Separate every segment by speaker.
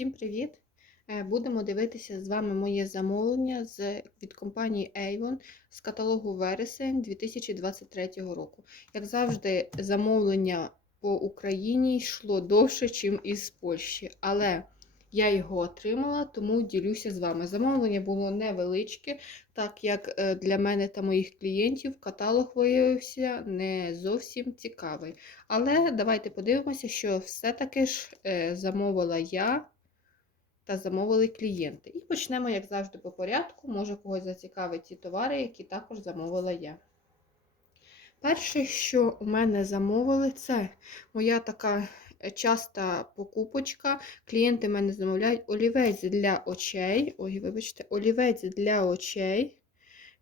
Speaker 1: Всім привіт! Е, Будемо дивитися з вами моє замовлення від компанії Avon з каталогу вересень 2023 року. Як завжди, замовлення по Україні йшло довше, ніж із Польщі, але я його отримала, тому ділюся з вами. Замовлення було невеличке, так як е, для мене та моїх клієнтів каталог виявився не зовсім цікавий. Але давайте подивимося, що все-таки ж е, замовила я та замовили клієнти. І почнемо, як завжди, по порядку. Може когось зацікавить ті товари, які також замовила я. Перше, що у мене замовили, це моя така е, часта покупочка. Клієнти в мене замовляють олівець для очей. Ой, вибачте, олівець для очей.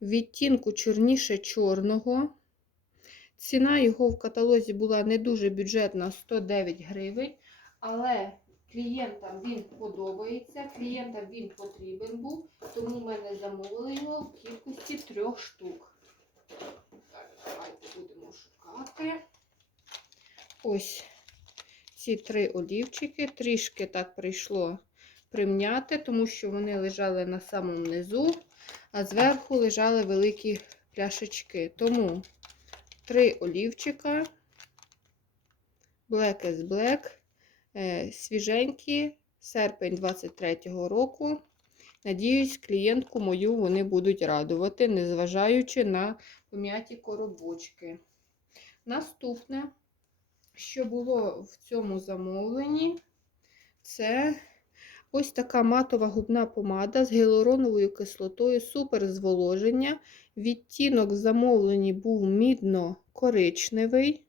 Speaker 1: Відтінку чорніше чорного. Ціна його в каталозі була не дуже бюджетна 109 гривень, але клієнтам він подобається, клієнтам він потрібен був, тому в мене замовили його в кількості трьох штук. Так, давайте будемо шукати. Ось ці три олівчики. Трішки так прийшло примняти, тому що вони лежали на самому низу, а зверху лежали великі пляшечки. Тому три олівчика, Black is Black, свіженькі, серпень 23-го року. Надіюсь, клієнтку мою вони будуть радувати, незважаючи на пом'яті коробочки. Наступне, що було в цьому замовленні, це ось така матова губна помада з гіалуроновою кислотою, супер зволоження. Відтінок в замовленні був мідно-коричневий.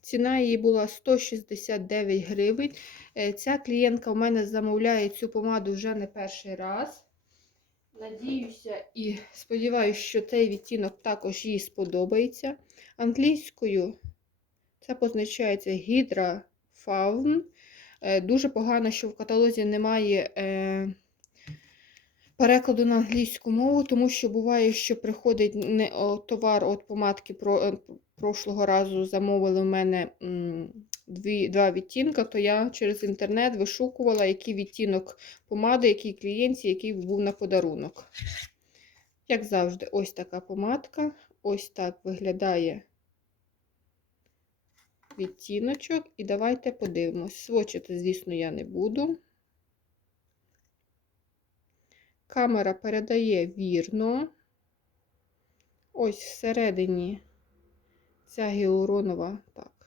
Speaker 1: Ціна її була 169 гривень. Е, Ця клієнтка в мене замовляє цю помаду вже не перший раз. Надіюся і сподіваюся, що цей відтінок також їй сподобається. Англійською це позначається Hydra Fawn. Е, Дуже погано, що в каталозі немає е, перекладу на англійську мову, тому що буває, що приходить не товар от помадки прошлого разу замовили в мене дві, два відтінка, то я через інтернет вишукувала, який відтінок помади, який клієнтці, який був на подарунок. Як завжди, ось така помадка. Ось так виглядає відтіночок. І давайте подивимось. Свочити, звісно, я не буду. Камера передає вірно. Ось всередині ця гіалуронова, так,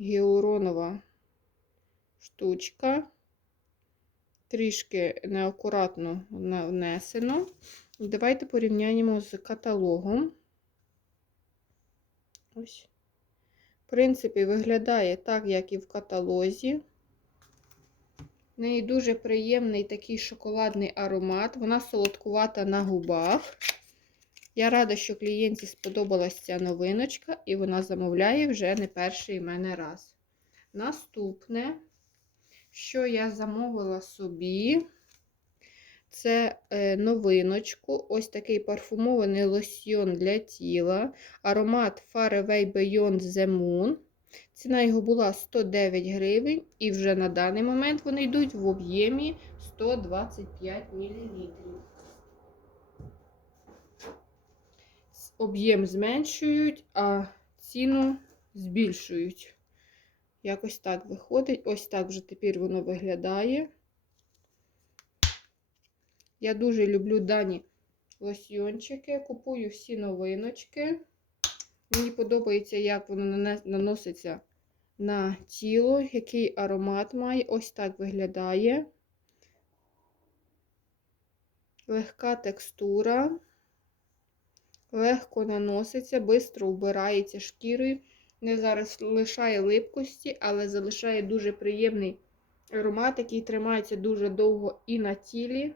Speaker 1: гіалуронова штучка. Трішки неакуратно внесено. Давайте порівняємо з каталогом. Ось. В принципі, виглядає так, як і в каталозі. В неї дуже приємний такий шоколадний аромат. Вона солодкувата на губах. Я рада, що клієнті сподобалася ця новиночка, і вона замовляє вже не перший мене раз. Наступне, що я замовила собі, це е, новиночку. Ось такий парфумований лосьйон для тіла. Аромат Far Beyond the Moon. Ціна його була 109 гривень, і вже на даний момент вони йдуть в об'ємі 125 мл. Об'єм зменшують, а ціну збільшують. Якось так виходить. Ось так вже тепер воно виглядає. Я дуже люблю дані лосьйончики. Купую всі новиночки. Мені подобається, як воно наноситься на тіло, який аромат має. Ось так виглядає. Легка текстура. Легко наноситься, швидко вбирається шкірою. Не зараз лишає липкості, але залишає дуже приємний аромат, який тримається дуже довго і на тілі,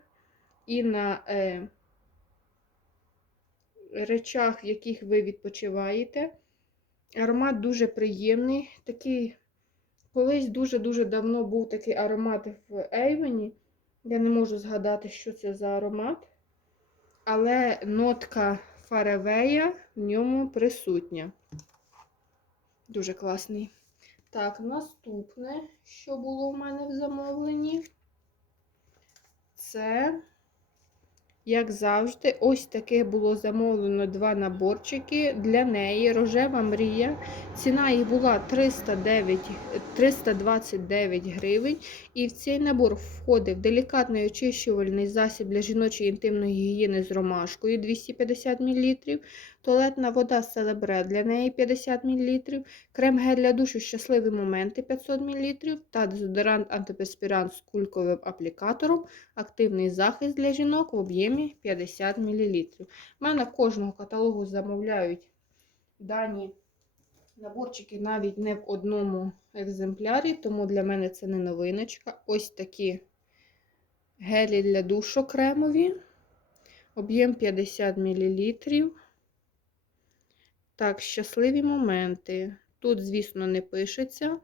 Speaker 1: і на е, речах, в яких ви відпочиваєте. Аромат дуже приємний. Такий, колись дуже-дуже давно був такий аромат в Ейвені. Я не можу згадати, що це за аромат. Але нотка фаревея в ньому присутня. Дуже класний. Так, наступне, що було в мене в замовленні, це, як завжди, ось таке було замовлено два наборчики для неї. Рожева мрія. Ціна їх була 309, 329 гривень. І в цей набор входив делікатний очищувальний засіб для жіночої інтимної гігієни з ромашкою 250 мл, туалетна вода Селебре для неї 50 мл, крем-гель для душу щасливі моменти 500 мл та дезодорант антиперспірант з кульковим аплікатором активний захист для жінок в об'ємі 50 мл. У мене кожного каталогу замовляють дані наборчики навіть не в одному екземплярі, тому для мене це не новиночка. Ось такі гелі для душу кремові. Об'єм 50 мл. Так, щасливі моменти. Тут, звісно, не пишеться,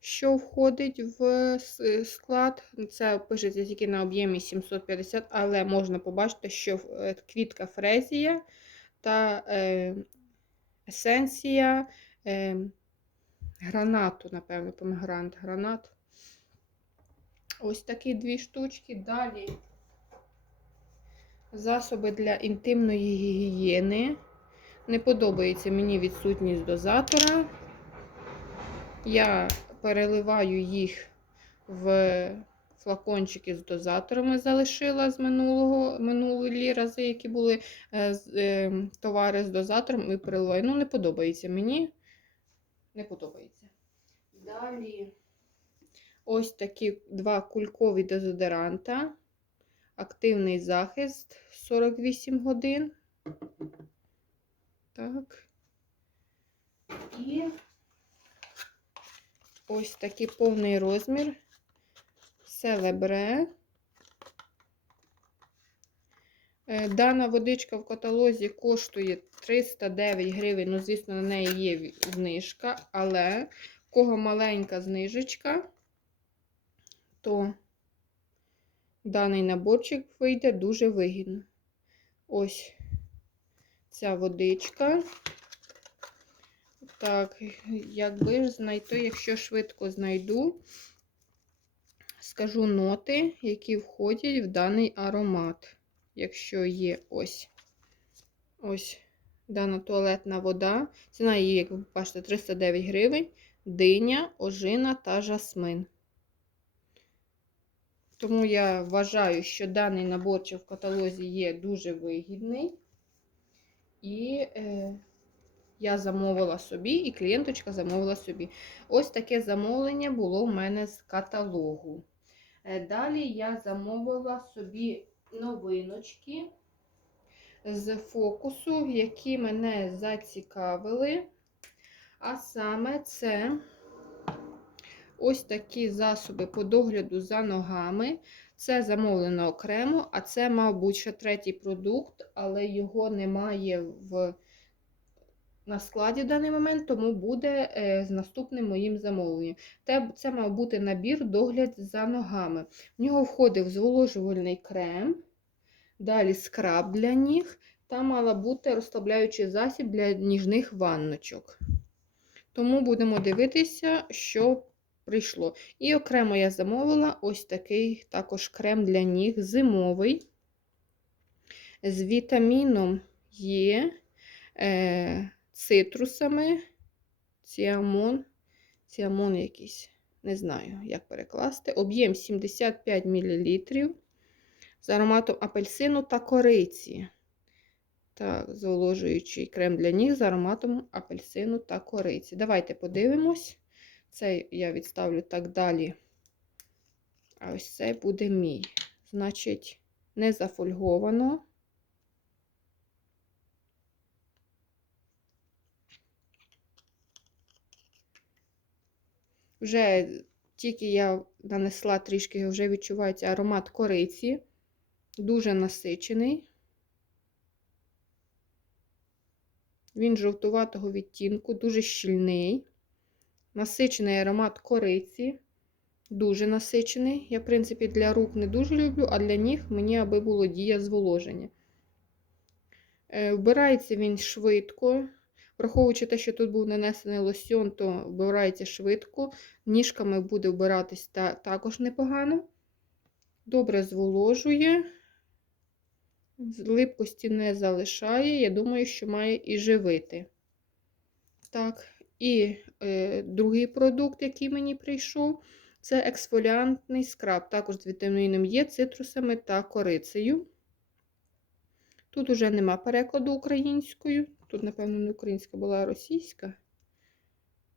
Speaker 1: що входить в склад. Це пишеться тільки на об'ємі 750, але можна побачити, що е, квітка фрезія та е, есенція е, гранату, напевно, помегрант гранат. Ось такі дві штучки. Далі засоби для інтимної гігієни. Не подобається мені відсутність дозатора. Я переливаю їх в флакончики з дозаторами, залишила з минулого минулі рази, які були е, е, товари з дозатором і переливаю. Ну, не подобається мені. Не подобається. Далі ось такі два кулькові дезодоранта. Активний захист 48 годин. Так. І ось такий повний розмір. Селебре. Е, Дана водичка в каталозі коштує 309 гривень. Ну, звісно, на неї є знижка, але в кого маленька знижечка, то даний наборчик вийде дуже вигідно. Ось ця водичка. Так, якби ж знайти, якщо швидко знайду, скажу ноти, які входять в даний аромат. Якщо є ось ось дана туалетна вода. Ціна її, як ви бачите, 309 гривень, диня, ожина та жасмин. Тому я вважаю, що даний наборчик в каталозі є дуже вигідний. І е, я замовила собі, і клієнточка замовила собі. Ось таке замовлення було в мене з каталогу. Е, Далі я замовила собі новиночки з фокусу, які мене зацікавили. А саме це ось такі засоби по догляду за ногами. Це замовлено окремо, а це, мабуть, ще третій продукт, але його немає в, на складі в даний момент, тому буде е, з наступним моїм замовленням. Те- Це мав бути набір догляд за ногами. В нього входив зволожувальний крем, далі скраб для ніг та мала бути розслабляючий засіб для ніжних ванночок. Тому будемо дивитися, що прийшло. І окремо я замовила ось такий також крем для ніг зимовий з вітаміном Е, е, цитрусами, ціамон, ціамон якийсь, не знаю, як перекласти. Об'єм 75 мл з ароматом апельсину та кориці. Так, зволожуючий крем для ніг з ароматом апельсину та кориці. Давайте подивимось. Цей я відставлю так далі. А ось цей буде мій. Значить, не зафольговано. Вже тільки я нанесла трішки, вже відчувається аромат кориці. Дуже насичений. Він жовтуватого відтінку, дуже щільний. Насичений аромат кориці. Дуже насичений. Я, в принципі, для рук не дуже люблю, а для ніг мені аби було дія зволоження. Е, Вбирається він швидко. Враховуючи те, що тут був нанесений лосьон, то вбирається швидко. Ніжками буде вбиратись та, також непогано. Добре зволожує. Липкості не залишає. Я думаю, що має і живити. Так, і е, другий продукт, який мені прийшов, це ексфоліантний скраб. Також з вітаміном Є, цитрусами та корицею. Тут уже нема перекладу українською. Тут, напевно, не українська була а російська.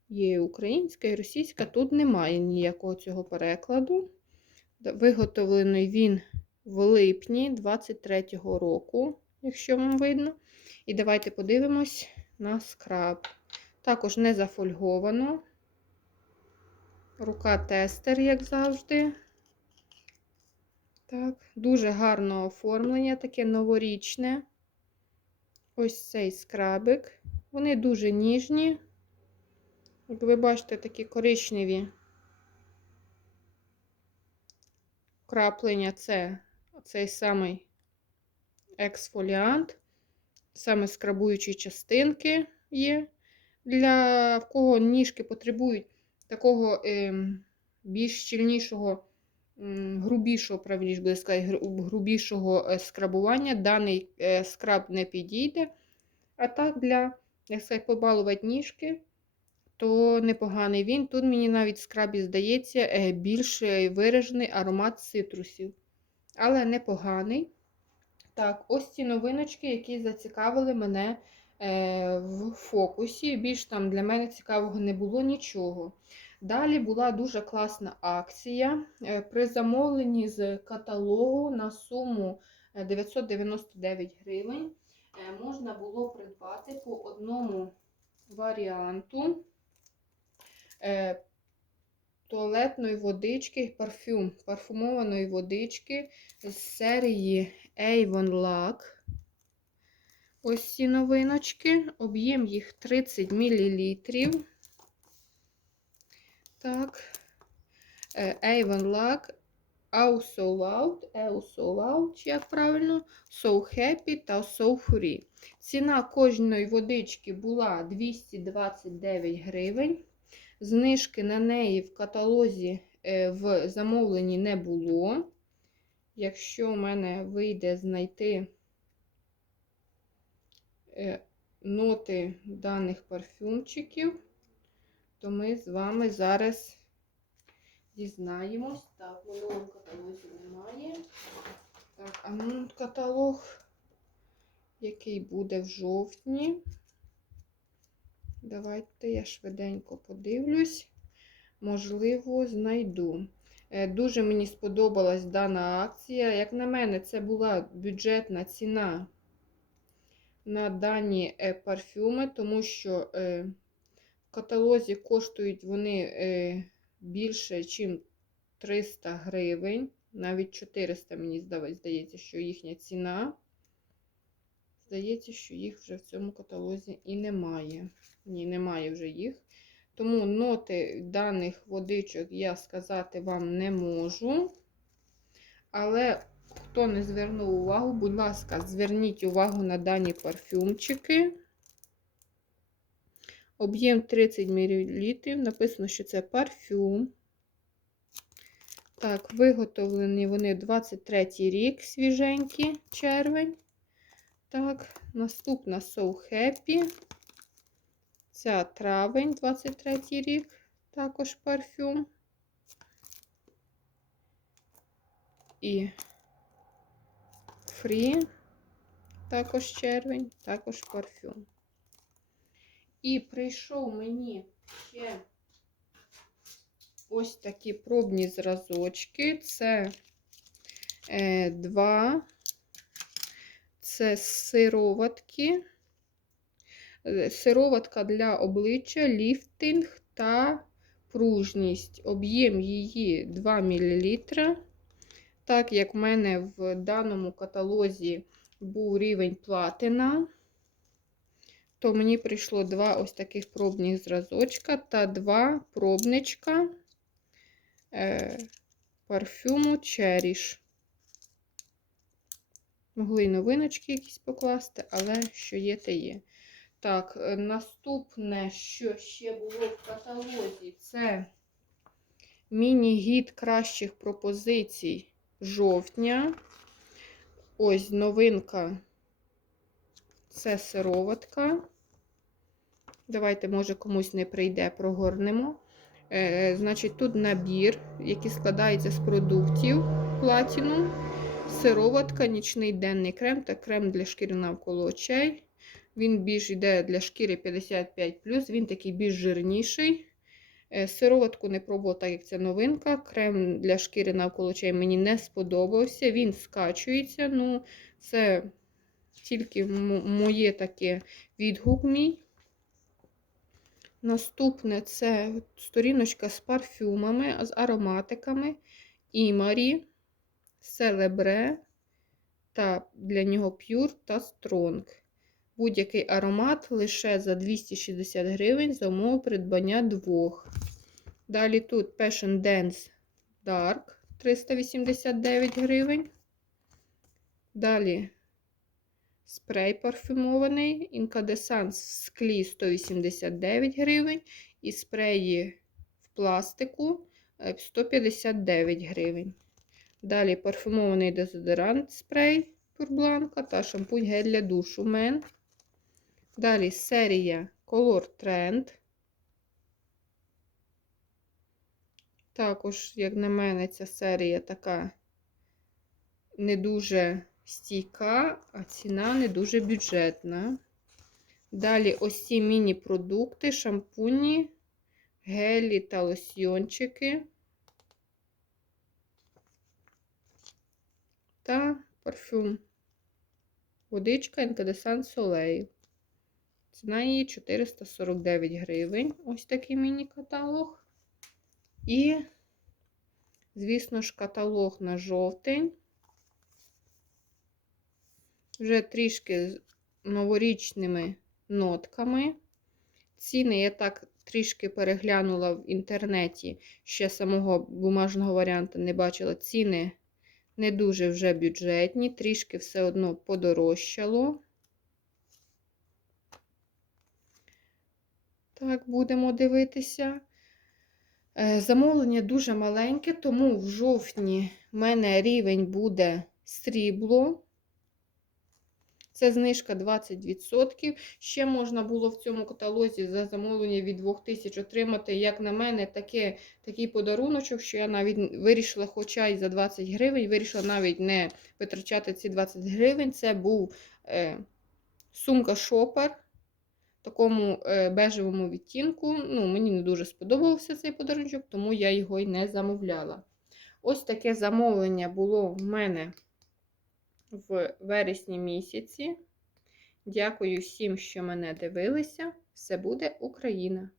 Speaker 1: Є українська і російська. Тут немає ніякого цього перекладу. Виготовлений він в липні 23-го року, якщо вам видно. І давайте подивимось на скраб. Також не зафольговано. Рука тестер, як завжди. Так, дуже гарне оформлення, таке новорічне. Ось цей скрабик. Вони дуже ніжні. Як ви бачите, такі коричневі краплення це цей самий ексфоліант. Саме скрабуючі частинки є. Для в кого ніжки потребують такого ем, більш щільнішого, грубішого, правильніше буде сказати, грубішого е, скрабування, даний е, скраб не підійде. А так, для, як сказати, побалувати ніжки, то непоганий він. Тут мені навіть в скрабі здається е, більш е, виражений аромат цитрусів. Але непоганий. Так, ось ці новиночки, які зацікавили мене е, в фокусі. Більш там для мене цікавого не було нічого. Далі була дуже класна акція. Е, При замовленні з каталогу на суму е, 999 гривень е, можна було придбати по одному варіанту е, туалетної водички, парфюм, парфумованої водички з серії Avon Lac. Ось ці новиночки. Об'єм їх 30 мл. Так. Е, Avon Lac Oh So Loud, Oh So Loud, чи як правильно, So Happy та So Free. Ціна кожної водички була 229 гривень. Знижки на неї в каталозі е, в замовленні не було. Якщо у мене вийде знайти ноти даних парфюмчиків, то ми з вами зараз дізнаємось. Так, в минулому каталозі немає. Так, а ну каталог, який буде в жовтні. Давайте я швиденько подивлюсь. Можливо, знайду. Е, Дуже мені сподобалась дана акція. Як на мене, це була бюджетна ціна на дані е, парфюми, тому що е, в каталозі коштують вони е, більше, ніж 300 гривень. Навіть 400, мені здається, що їхня ціна. Здається, що їх вже в цьому каталозі і немає. Ні, немає вже їх. Тому ноти даних водичок я сказати вам не можу. Але хто не звернув увагу, будь ласка, зверніть увагу на дані парфюмчики. Об'єм 30 мл. Написано, що це парфюм. Так, виготовлені вони 23 рік, свіженькі, червень. Так, наступна So Happy. Ця травень, 23 рік, також парфюм. І Free, також червень, також парфюм. І прийшов мені ще ось такі пробні зразочки. Це е, два, це сироватки. Е, Сироватка для обличчя, ліфтинг та пружність. Об'єм її 2 мл. Так як в мене в даному каталозі був рівень платина, то мені прийшло два ось таких пробних зразочка та два пробничка е, парфюму Cherish. Могли новиночки якісь покласти, але що є, те є. Так, е, наступне, що ще було в каталозі, це міні-гід кращих пропозицій жовтня. Ось новинка. Це сироватка. Давайте, може, комусь не прийде, прогорнемо. Е, значить, тут набір, який складається з продуктів Platinum, сироватка, нічний денний крем та крем для шкіри навколо очей. Він більш йде для шкіри 55, він такий більш жирніший. Е, Сироватку не пробувала, так як це новинка. Крем для шкіри навколо очей мені не сподобався. Він скачується. Ну, це тільки моє таке відгук мій. Наступне це сторіночка з парфюмами, з ароматиками. Імарі, Селебре та для нього Pure та Strong. Будь-який аромат лише за 260 гривень за умови придбання двох. Далі тут Passion Dance Dark 389 гривень. Далі спрей парфюмований Incandescence в склі 189 гривень. І спреї в пластику е, 159 гривень. Далі парфюмований дезодорант спрей Purblанка та шампунь гель для душу Men. Далі серія Color Trend. Також, як на мене, ця серія така не дуже стійка, а ціна не дуже бюджетна. Далі ось ці міні-продукти, шампуні, гелі та лосьйончики. Та парфюм. Водичка Incandescent Soleil. Ціна її 449 гривень. Ось такий міні-каталог. І, звісно ж, каталог на жовтень. Вже трішки з новорічними нотками. Ціни я так трішки переглянула в інтернеті, ще самого бумажного варіанту не бачила. Ціни не дуже вже бюджетні, трішки все одно подорожчало. Так, будемо дивитися. Е, Замовлення дуже маленьке, тому в жовтні в мене рівень буде срібло. Це знижка 20%. Ще можна було в цьому каталозі за замовлення від 2000 отримати, як на мене, таке, такий подаруночок, що я навіть вирішила, хоча й за 20 гривень, вирішила навіть не витрачати ці 20 гривень. Це був е, сумка шопер такому е, бежевому відтінку. Ну, Мені не дуже сподобався цей подарунок, тому я його й не замовляла. Ось таке замовлення було в мене в вересні місяці. Дякую всім, що мене дивилися. Все буде Україна!